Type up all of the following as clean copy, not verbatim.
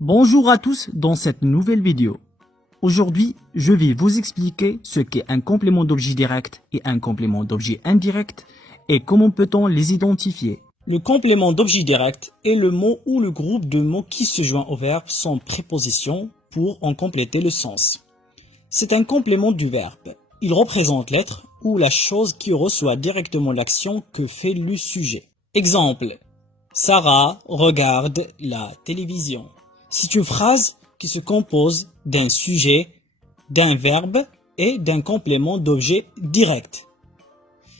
Bonjour à tous dans cette nouvelle vidéo. Aujourd'hui, je vais vous expliquer ce qu'est un complément d'objet direct et un complément d'objet indirect et comment peut-on les identifier. Le complément d'objet direct est le mot ou le groupe de mots qui se joint au verbe sans préposition pour en compléter le sens. C'est un complément du verbe. Il représente l'être ou la chose qui reçoit directement l'action que fait le sujet. Exemple, Sarah regarde la télévision. C'est une phrase qui se compose d'un sujet, d'un verbe et d'un complément d'objet direct.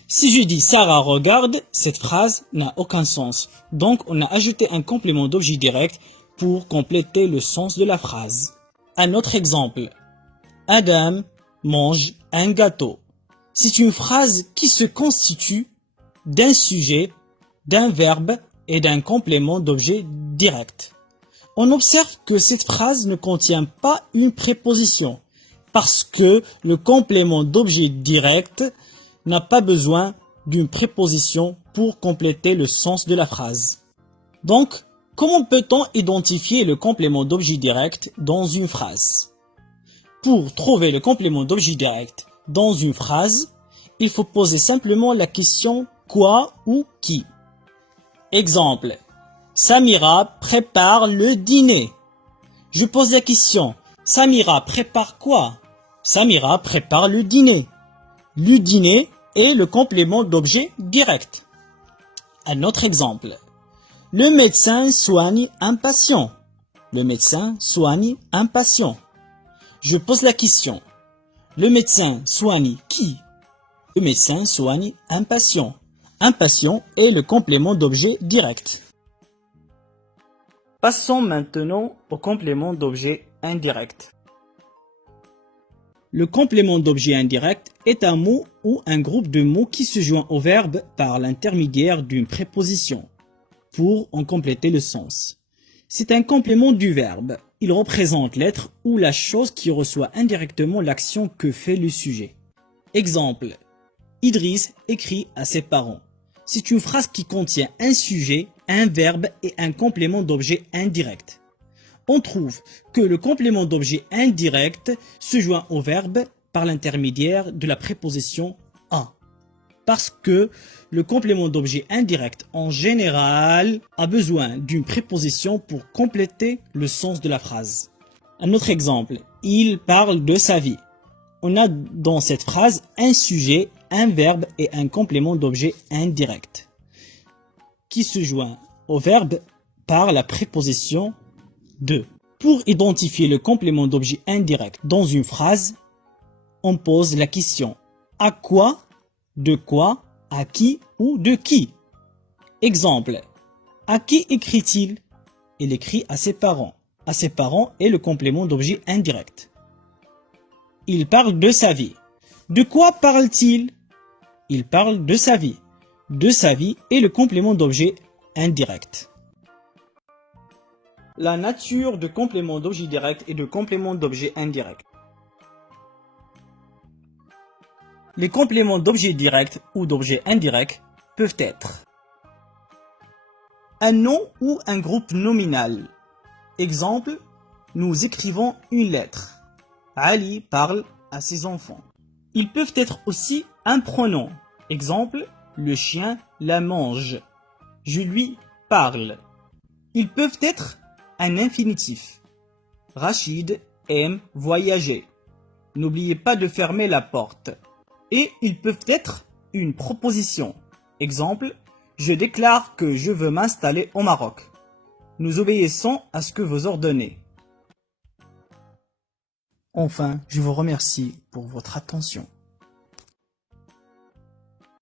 Si je dis Sarah regarde, cette phrase n'a aucun sens. Donc on a ajouté un complément d'objet direct pour compléter le sens de la phrase. Un autre exemple. Adam mange un gâteau. C'est une phrase qui se constitue d'un sujet, d'un verbe et d'un complément d'objet direct. On observe que cette phrase ne contient pas une préposition parce que le complément d'objet direct n'a pas besoin d'une préposition pour compléter le sens de la phrase. Donc, comment peut-on identifier le complément d'objet direct dans une phrase? Pour trouver le complément d'objet direct dans une phrase, il faut poser simplement la question quoi ou qui. Exemple. Samira prépare le dîner. Je pose la question. Samira prépare quoi? Samira prépare le dîner. Le dîner est le complément d'objet direct. Un autre exemple. Le médecin soigne un patient. Le médecin soigne un patient. Je pose la question. Le médecin soigne qui? Le médecin soigne un patient. Un patient est le complément d'objet direct. Passons maintenant au complément d'objet indirect. Le complément d'objet indirect est un mot ou un groupe de mots qui se joint au verbe par l'intermédiaire d'une préposition pour en compléter le sens. C'est un complément du verbe. Il représente l'être ou la chose qui reçoit indirectement l'action que fait le sujet. Exemple. Idriss écrit à ses parents. C'est une phrase qui contient un sujet, un verbe et un complément d'objet indirect. On trouve que le complément d'objet indirect se joint au verbe par l'intermédiaire de la préposition à. Parce que le complément d'objet indirect en général a besoin d'une préposition pour compléter le sens de la phrase. Un autre exemple, il parle de sa vie. On a dans cette phrase un sujet, un verbe et un complément d'objet indirect qui se joint au verbe par la préposition de. Pour identifier le complément d'objet indirect dans une phrase, on pose la question à quoi, de quoi, à qui ou de qui. Exemple, à qui écrit-il? Il écrit à ses parents. À ses parents est le complément d'objet indirect. Il parle de sa vie. De quoi parle-t-il? Il parle de sa vie. De sa vie est le complément d'objet indirect. La nature de complément d'objet direct et de complément d'objet indirect. Les compléments d'objet direct ou d'objet indirect peuvent être un nom ou un groupe nominal. Exemple, nous écrivons une lettre. Ali parle à ses enfants. Ils peuvent être aussi un pronom. Exemple, le chien la mange. Je lui parle. Ils peuvent être un infinitif. Rachid aime voyager. N'oubliez pas de fermer la porte. Et ils peuvent être une proposition. Exemple, je déclare que je veux m'installer au Maroc. Nous obéissons à ce que vous ordonnez. Enfin, je vous remercie pour votre attention.